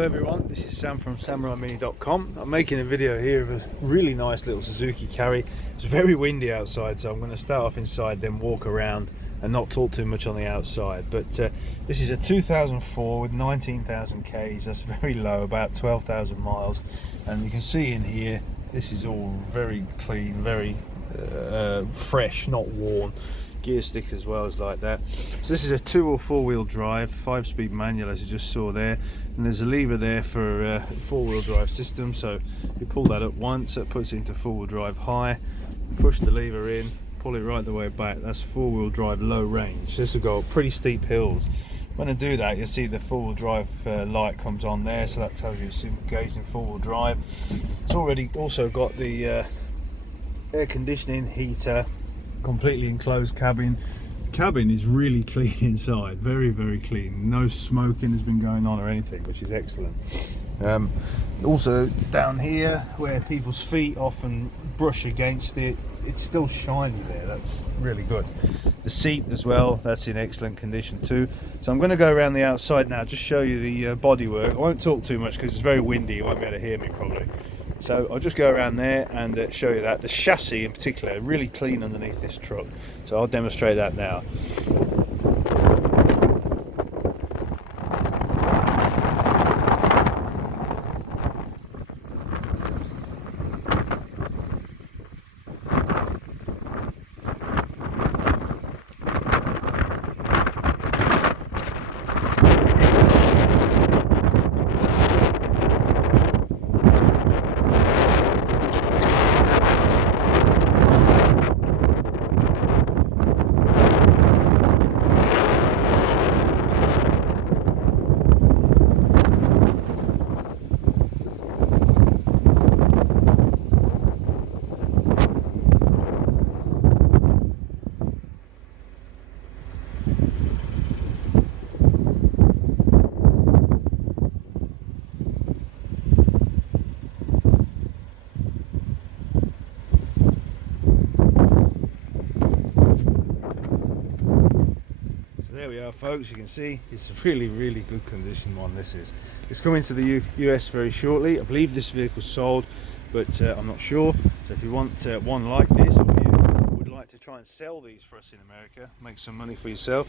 Hello everyone, this is Sam from 𝐤𝐸𝐵𝐞.com. I'm making a video here of a really nice little Suzuki carry. It's very windy outside, so I'm going to start off inside, then walk around and not talk too much on the outside. But this is a 2004 with 19,000 Ks. That's very low, about 12,000 miles. And you can see in here, this is all very clean, very fresh, not worn. Gear stick as well as like that. So this is a 2 or 4 wheel drive, 5-speed manual, as you just saw there, and there's a lever there for a 4-wheel drive system. So you pull that up once, that puts it into 4-wheel drive high, push the lever in, pull it right the way back. That's 4-wheel drive low range. This will go up pretty steep hills. When I do that, you'll see the 4-wheel drive light comes on there, so that tells you it's engaged in 4-wheel drive. It's already also got the air conditioning, heater, completely enclosed cabin. Cabin is really clean inside, very clean. No smoking has been going on or anything, which is excellent. Also down here where people's feet often brush against it, it's still shiny there. That's really good. The seat as well, that's in excellent condition too. So I'm going to go around the outside now, just show you the bodywork. I won't talk too much because it's very windy, you won't be able to hear me probably. So I'll just go around there and show you that. The chassis in particular, really clean underneath this truck. So I'll demonstrate that now. There we are, folks. You can see it's a really good condition one. This is. It's coming to the US very shortly. I believe this vehicle's sold, but I'm not sure. So if you want one like this, or you would like to try and sell these for us in America, make some money for yourself,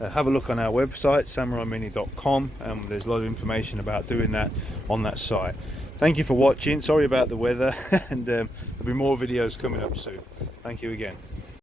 have a look on our website 𝐤𝐸𝐵𝐞.com, and there's a lot of information about doing that on that site. Thank you for watching. Sorry about the weather, and there'll be more videos coming up soon. Thank you again.